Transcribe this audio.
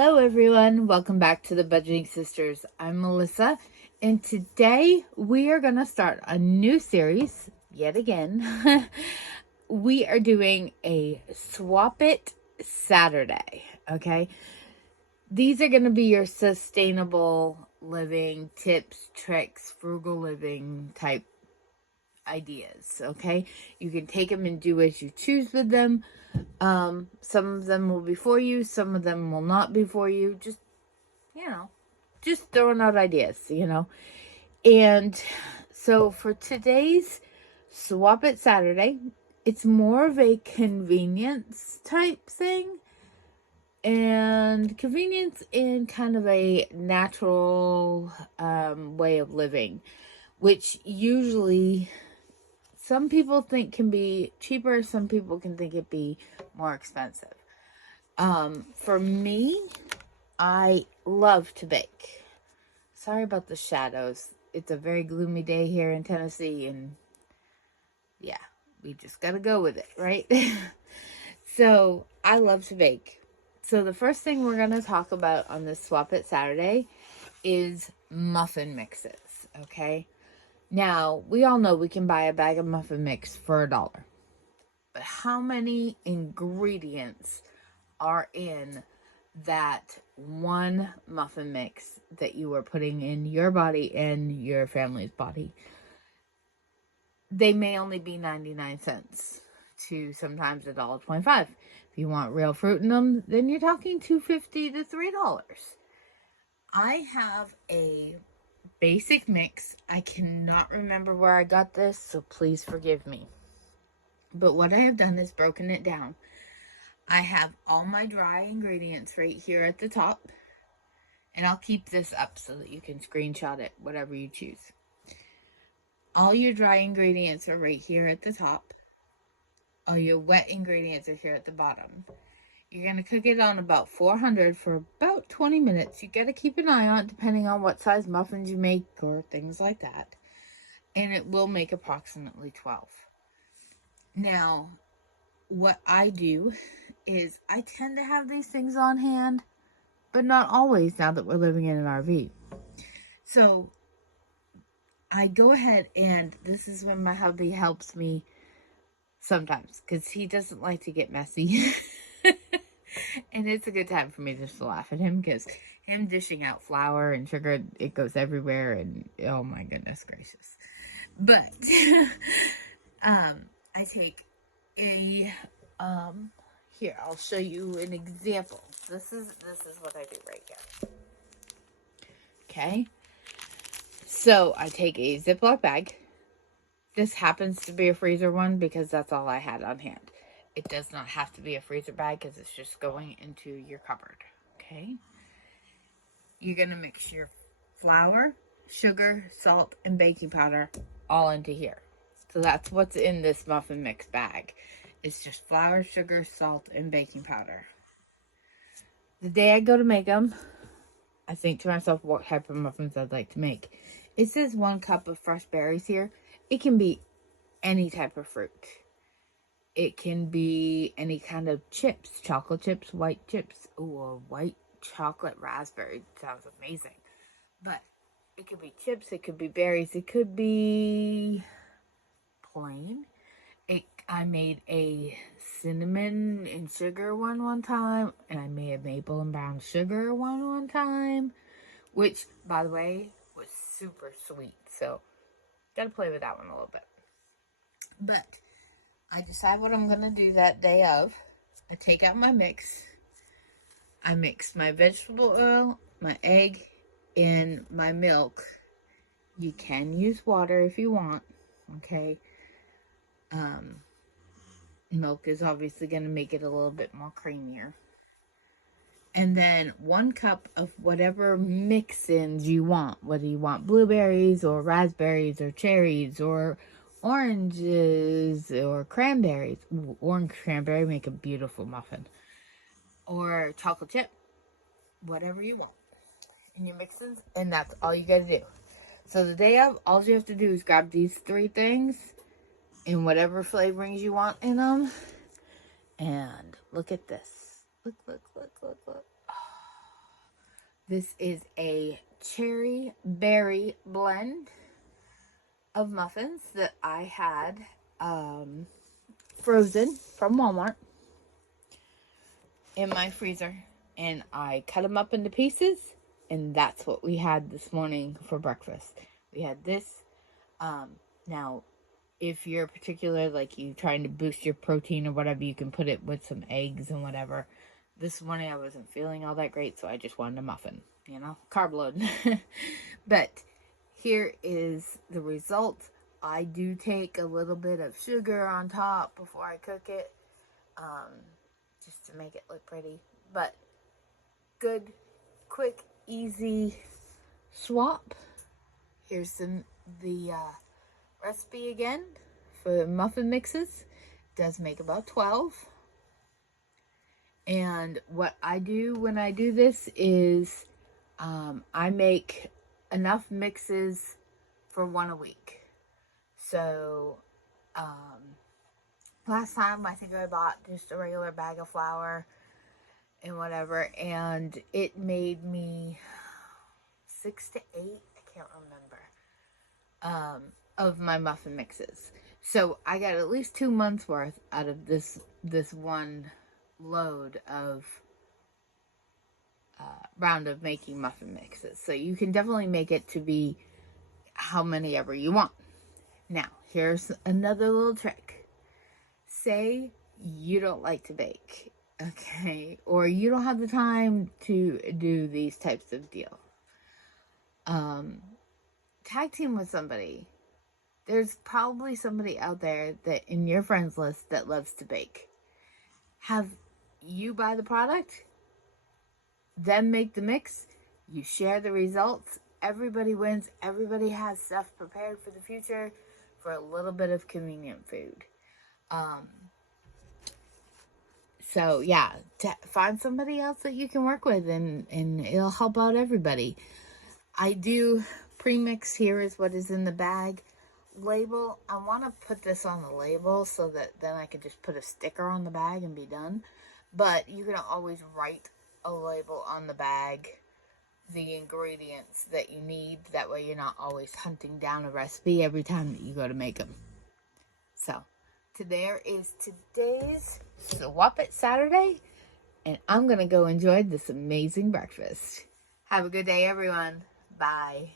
Hello everyone, welcome back to the Budgeting Sisters. I'm Melissa, and today we are going to start a new series yet again. We are doing a Swap It Saturday, okay? These are going to be your sustainable living tips, tricks, frugal living type ideas, okay? You can take them and do as you choose with them. Some of them will be for you, some of them will not be for you. Just throwing out ideas. And so for today's Swap It Saturday, it's more of a convenience type thing. And convenience in kind of a natural way of living, which usually some people think can be cheaper, some people can think it be more expensive. For me, I love to bake. Sorry about the shadows. It's a very gloomy day here in Tennessee, and yeah, we just gotta go with it, right? So, I love to bake. So, the first thing we're gonna talk about on this Swap It Saturday is muffin mixes, okay? Now, we all know we can buy a bag of muffin mix for $1. But how many ingredients are in that one muffin mix that you are putting in your body and your family's body? They may only be 99 cents to sometimes $1.25. If you want real fruit in them, then you're talking $2.50 to $3. I have a basic mix. I cannot remember where I got this, so please forgive me. But what I have done is broken it down. I have all my dry ingredients right here at the top. And I'll keep this up so that you can screenshot it, whatever you choose. All your dry ingredients are right here at the top. All your wet ingredients are here at the bottom. You're going to cook it on about 400 for about 20 minutes. You got to keep an eye on it depending on what size muffins you make or things like that. And it will make approximately 12. Now, what I do is I tend to have these things on hand, but not always now that we're living in an RV. So I go ahead, and this is when my hubby helps me sometimes because he doesn't like to get messy. And it's a good time for me just to laugh at him because him dishing out flour and sugar, it goes everywhere, and oh my goodness gracious. But I take a here, I'll show you an example. This is what I do right here. Okay. So I take a Ziploc bag. This happens to be a freezer one because that's all I had on hand. It does not have to be a freezer bag because it's just going into your cupboard. Okay. You're going to mix your flour, sugar, salt, and baking powder all into here. So that's what's in this muffin mix bag. It's just flour, sugar, salt, and baking powder. The day I go to make them, I think to myself what type of muffins I'd like to make. It says 1 cup of fresh berries here. It can be any type of fruit. It can be any kind of chips, chocolate chips, white chips. Ooh, a white chocolate raspberry sounds amazing. But it could be chips, it could be berries, it could be plain. I made a cinnamon and sugar one time, and I made a maple and brown sugar one time, which, by the way, was super sweet. So, gotta play with that one a little bit. But I decide what I'm gonna do that day of. I take out my mix. I mix my vegetable oil, my egg, and my milk. You can use water if you want, okay? Milk is obviously going to make it a little bit more creamier. And then 1 cup of whatever mix-ins you want, whether you want blueberries or raspberries or cherries or oranges or cranberries. Ooh, orange cranberry make a beautiful muffin. Or chocolate chip, whatever you want in your mix-ins, and that's all you got to do. So the day of, all you have to do is grab these 3 things in whatever flavorings you want in them. And look at this. Look. Oh, This is a cherry berry blend of muffins that I had frozen from Walmart in my freezer, and I cut them up into pieces, and that's what we had this morning for breakfast. We had this. Now, if you're particular, like you trying to boost your protein or whatever, you can put it with some eggs and whatever. This morning I wasn't feeling all that great, so I just wanted a muffin, carb load. But here is the result. I do take a little bit of sugar on top before I cook it, just to make it look pretty. But good, quick, easy swap. Here's the recipe again for muffin mixes. It does make about 12. And what I do when I do this is I make enough mixes for one a week. So last time I think I bought just a regular bag of flour and whatever, and it made me 6 to 8, I can't remember, of my muffin mixes. So I got at least 2 months worth out of this one load of round of making muffin mixes. So you can definitely make it to be how many ever you want. Now, here's another little trick. Say you don't like to bake, okay? Or you don't have the time to do these types of deals. Tag team with somebody. There's probably somebody out there that in your friends list that loves to bake. Have you buy the product, then make the mix, you share the results, everybody wins, everybody has stuff prepared for the future for a little bit of convenient food. So yeah, find somebody else that you can work with, and it'll help out everybody. I do premix. Here is what is in the bag. Label, I want to put this on the label so that then I can just put a sticker on the bag and be done. But you can always write a label on the bag, the ingredients that you need. That way you're not always hunting down a recipe every time that you go to make them. So, there is today's Swap It Saturday, and I'm going to go enjoy this amazing breakfast. Have a good day, everyone. Bye.